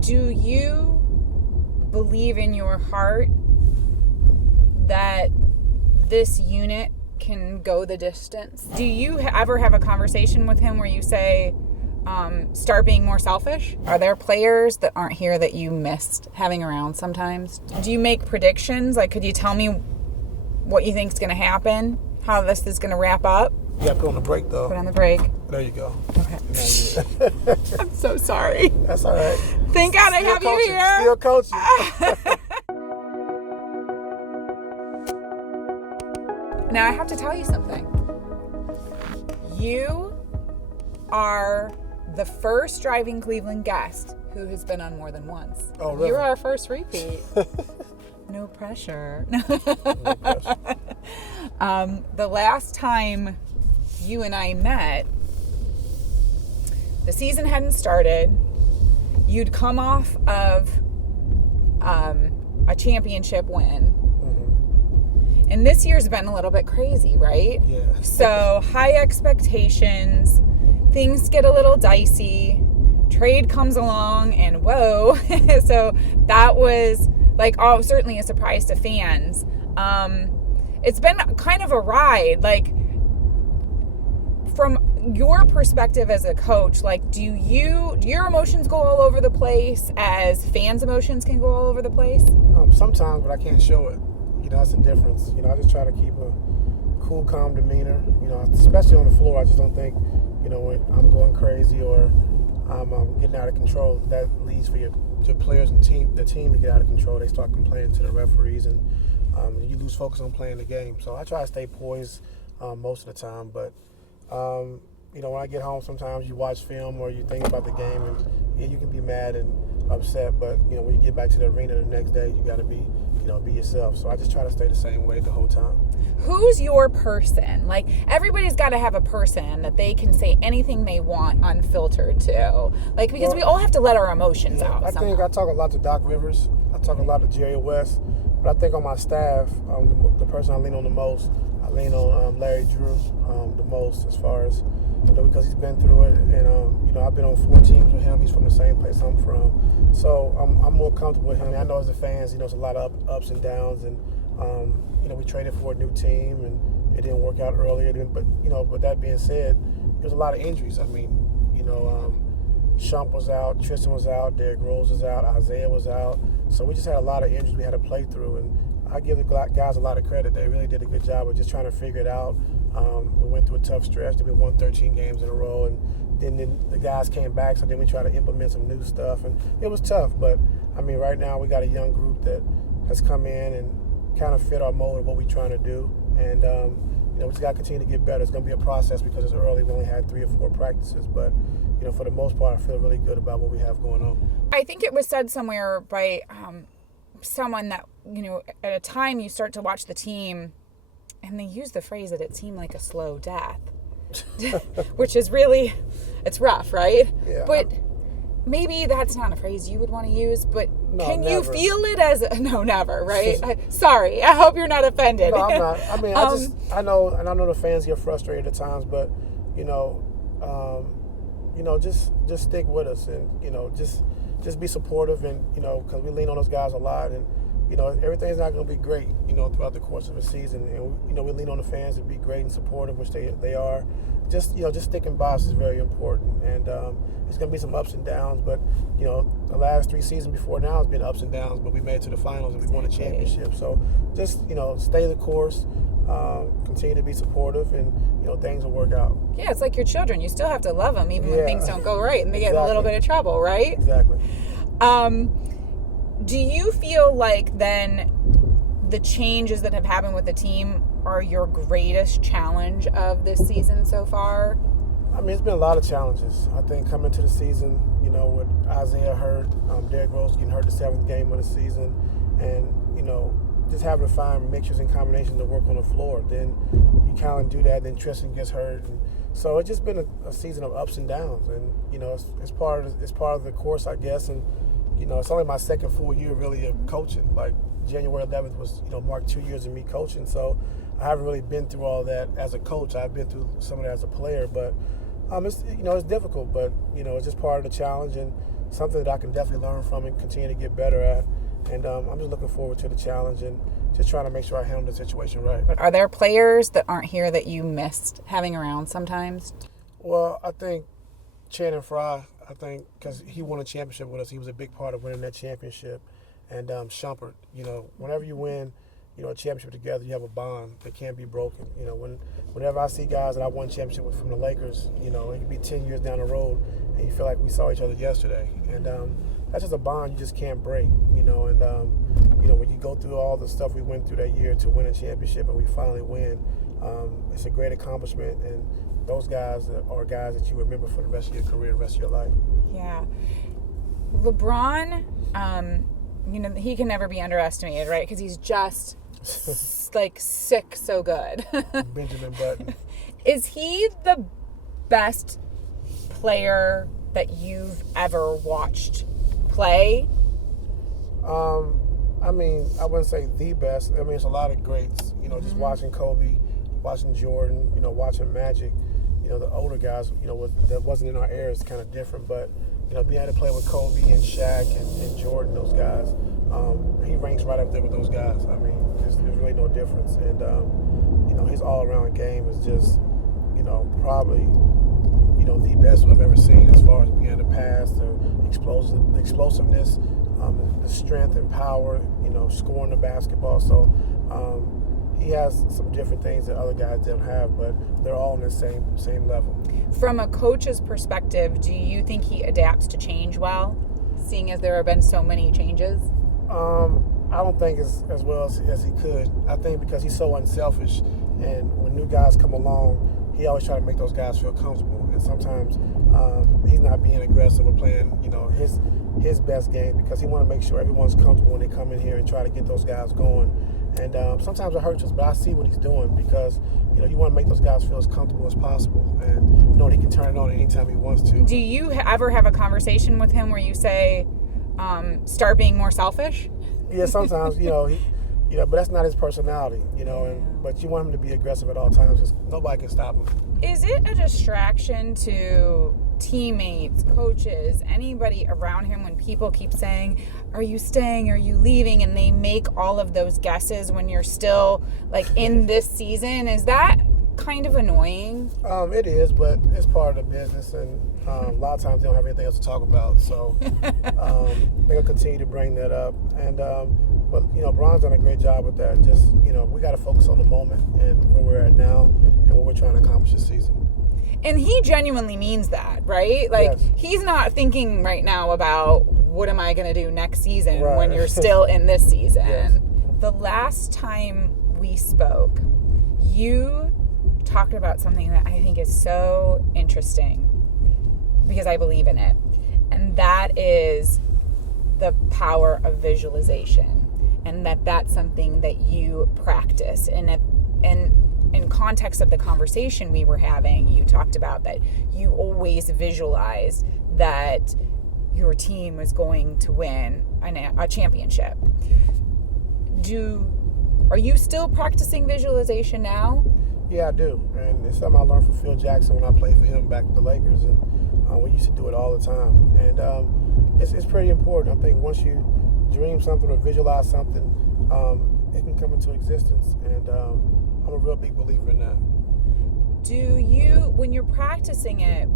do you believe in your heart that this unit can go the distance? Do you ever have a conversation with him where you say, start being more selfish? Are there players that aren't here that you missed having around sometimes? Do you make predictions? Like, could you tell me what you think is going to happen? How this is going to wrap up? You got to put on the brake, though. Put on the brake. There you go. Okay. I'm so sorry. That's all right. Thank God I have you here. Still coaching. Now I have to tell you something. You are the first Driving Cleveland guest who has been on more than once. Oh, really? You're our first repeat. No pressure. No pressure. The last time you and I met, the season hadn't started. You'd come off of a championship win. And this year's been a little bit crazy, right? Yeah. So high expectations, things get a little dicey, trade comes along, and whoa. So that was like, certainly a surprise to fans. It's been kind of a ride. Like, from your perspective as a coach, like, do your emotions go all over the place as fans' emotions can go all over the place? Sometimes, but I can't show it. That's the difference. I just try to keep a cool, calm demeanor. Especially on the floor, I just don't think, when I'm going crazy or I'm getting out of control, that leads for to players and the team to get out of control. They start complaining to the referees, and you lose focus on playing the game. So I try to stay poised most of the time. But when I get home, sometimes you watch film or you think about the game, and you can be mad and upset. But when you get back to the arena the next day, you got to be be yourself. So I just try to stay the same way the whole time. Who's your person? Like, everybody's got to have a person that they can say anything they want unfiltered to. Like, because we all have to let our emotions out. I think I talk a lot to Doc Rivers. I talk a lot to Jerry West. But I think on my staff, the person I lean on the most, I lean on Larry Drew the most, as far as, because he's been through it. And, I've been on 4 teams with him. He's from the same place I'm from. So I'm more comfortable with him. I know as a fan, there's a lot of ups and downs. And, we traded for a new team, and it didn't work out earlier. But that being said, there's a lot of injuries. I mean, Shump was out, Tristan was out, Derrick Rose was out, Isaiah was out. So we just had a lot of injuries we had to play through. And I give the guys a lot of credit. They really did a good job of just trying to figure it out. We went through a tough stretch. Then we won 13 games in a row, and then the guys came back. So then we tried to implement some new stuff, and it was tough. But I mean, right now we got a young group that has come in and kind of fit our mold of what we're trying to do. And we just got to continue to get better. It's going to be a process because it's early. We only had 3 or 4 practices, but for the most part, I feel really good about what we have going on. I think it was said somewhere by someone that at a time you start to watch the team, and they use the phrase that it seemed like a slow death, which is really, it's rough, right? Yeah. But maybe that's not a phrase you would want to use, but no, can never. You feel it as no, never, right? Sorry, I hope you're not offended. No, I'm not. I mean, I know the fans get frustrated at times, but just stick with us, and just be supportive, and because we lean on those guys a lot, and everything's not going to be great, throughout the course of a season, and we lean on the fans to be great and supportive, which they are. Just sticking by us is very important, and it's going to be some ups and downs, but the last 3 seasons before now has been ups and downs, but we made it to the finals and we won a championship. So just stay the course, continue to be supportive, and things will work out. Yeah, it's like your children. You still have to love them even when things don't go right and they get in a little bit of trouble, right? Exactly. Do you feel like then the changes that have happened with the team are your greatest challenge of this season so far? I mean, it's been a lot of challenges. I think coming to the season, with Isaiah hurt, Derrick Rose getting hurt the 7th game of the season, and, just having to find mixtures and combinations to work on the floor. Then you kind of do that, then Tristan gets hurt. And so it's just been a season of ups and downs. And, it's part of the course, I guess. And, it's only my 2nd full year really of coaching. Like, January 11th was, marked 2 years of me coaching. So I haven't really been through all that as a coach. I've been through some of that as a player. But it's difficult, but, it's just part of the challenge. And, something that I can definitely learn from and continue to get better at. And I'm just looking forward to the challenge and just trying to make sure I handle the situation right. But are there players that aren't here that you missed having around sometimes? Well, I think Channing Frye, because he won a championship with us, he was a big part of winning that championship. And Shumpert, whenever you win, a championship together, you have a bond that can't be broken. Whenever I see guys that I won championship with from the Lakers, it could be 10 years down the road, and you feel like we saw each other yesterday. And that's just a bond you just can't break, And when you go through all the stuff we went through that year to win a championship and we finally win, it's a great accomplishment. And those guys are guys that you remember for the rest of your career, the rest of your life. Yeah. LeBron, he can never be underestimated, right? Because he's just sick so good. Benjamin Button. Is he the best player that you've ever watched play? I wouldn't say the best. It's a lot of greats. Just watching Kobe, watching Jordan, watching Magic. The older guys, that wasn't in our era is kind of different. But, being able to play with Kobe and Shaq and Jordan, those guys, he ranks right up there with those guys. There's really no difference. And, his all-around game is just, probably, the best I've ever seen as far as being able to pass, the explosiveness, the strength and power, scoring the basketball. So he has some different things that other guys don't have, but they're all on the same level. From a coach's perspective, do you think he adapts to change well, seeing as there have been so many changes? I don't think as well as he could. I think because he's so unselfish, and when new guys come along, he always try to make those guys feel comfortable. And sometimes he's not being aggressive or playing, his best game, because he want to make sure everyone's comfortable when they come in here and try to get those guys going. And sometimes it hurts us, but I see what he's doing, because you want to make those guys feel as comfortable as possible, and know he can turn it on anytime he wants to. Do you ever have a conversation with him where you say, start being more selfish? Yeah, sometimes, but that's not his personality, but you want him to be aggressive at all times, because nobody can stop him. Is it a distraction to teammates, coaches, anybody around him when people keep saying, are you staying, are you leaving, and they make all of those guesses when you're still in this season? Is that kind of annoying? It is, but it's part of the business, and a lot of times they don't have anything else to talk about, so they're going to continue to bring that up. And but Bron's done a great job with that. Just we got to focus on the moment and where we're at now and what we're trying to accomplish this season. And he genuinely means that, right? Yes. He's not thinking right now about what am I going to do next season right. when you're still in this season. Yes. The last time we spoke, you talked about something that I think is so interesting, because I believe in it. And that is the power of visualization, and that's something that you practice. And in context of the conversation we were having, you talked about that you always visualized that your team was going to win a championship. Are you still practicing visualization now? Yeah, I do. And it's something I learned from Phil Jackson when I played for him back at the Lakers. And we used to do it all the time. And it's pretty important. I think once you dream something or visualize something, it can come into existence. And I'm a real big believer in that. When you're practicing it,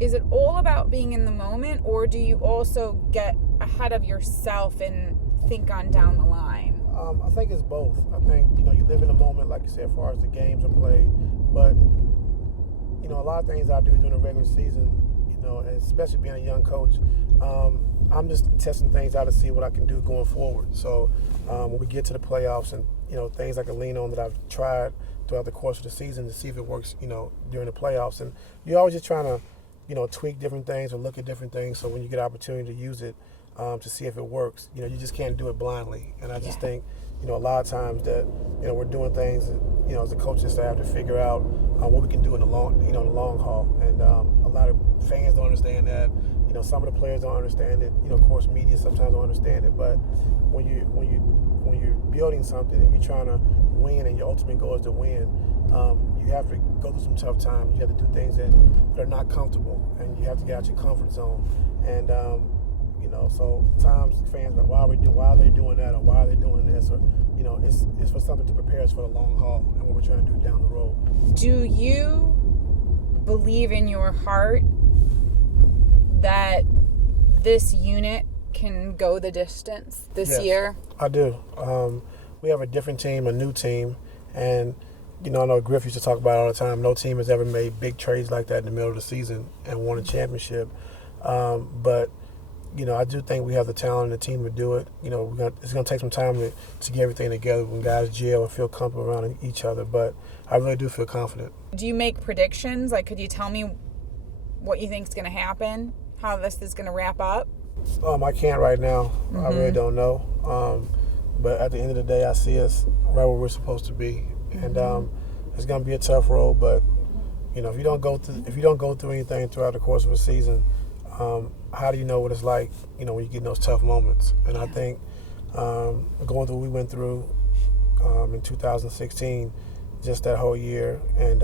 is it all about being in the moment, or do you also get ahead of yourself and think on down the line? I think it's both. I think, you live in the moment, like you said, as far as the games are played. But, a lot of things I do during the regular season, and especially being a young coach, I'm just testing things out to see what I can do going forward. So when we get to the playoffs and, things I can lean on that I've tried throughout the course of the season to see if it works, during the playoffs. And you're always just trying to, tweak different things or look at different things. So when you get an opportunity to use it, to see if it works, you just can't do it blindly. And I just think, a lot of times that, we're doing things, as a coaching staff to figure out what we can do in the long haul. And a lot of fans don't understand that. Some of the players don't understand it. Of course, media sometimes don't understand it. But when you're building something and you're trying to win, and your ultimate goal is to win, you have to go through some tough times. You have to do things that are not comfortable, and you have to get out your comfort zone. And So times fans are like, why are they doing that, or why are they doing this, or it's for something to prepare us for the long haul and what we're trying to do down the road. Do you believe in your heart that this unit can go the distance this year? I do. We have a different team, a new team, and I know Griff used to talk about it all the time. No team has ever made big trades like that in the middle of the season and won a championship. But I do think we have the talent and the team to do it. It's going to take some time to get everything together when guys gel and feel comfortable around each other. But I really do feel confident. Do you make predictions? Like, could you tell me what you think is going to happen? How this is going to wrap up? I can't right now. I really don't know. But at the end of the day, I see us right where we're supposed to be. And it's going to be a tough road. But if you don't go through anything throughout the course of a season, how do you know what it's like, when you get in those tough moments? And I think going through what we went through in 2016, just that whole year, and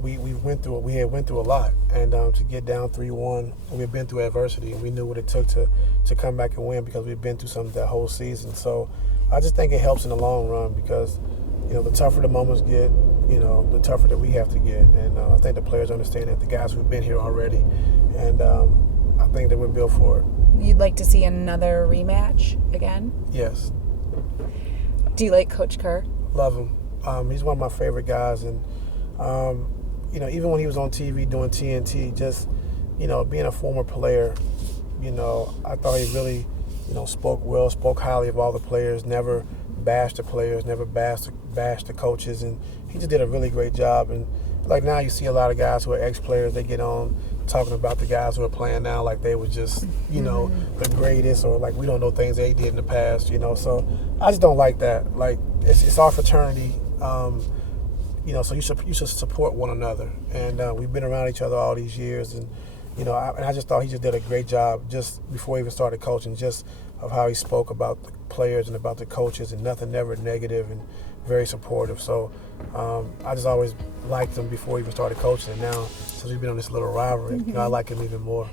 we went through a lot, and to get down 3-1, we've been through adversity, and we knew what it took to come back and win because we've been through something that whole season. So I just think it helps in the long run because the tougher the moments get, the tougher that we have to get. And I think the players understand that, the guys who've been here already. And I think that we're built for it. You'd like to see another rematch again? Yes. Do you like Coach Kerr? Love him. He's one of my favorite guys. And, even when he was on TV doing TNT, just, being a former player, I thought he really, spoke highly of all the players, never bashed the players, never bashed the coaches, and he just did a really great job. And like now you see a lot of guys who are ex-players, they get on talking about the guys who are playing now like they were just, the greatest, or like we don't know things they did in the past, So I just don't like that. Like it's our fraternity, so you should support one another. And we've been around each other all these years, and I just thought he just did a great job just before he even started coaching, just of how he spoke about the players and about the coaches, and nothing never negative, and very supportive. So I just always liked him before he even started coaching, and now since we've been on this little rivalry, I like him even more.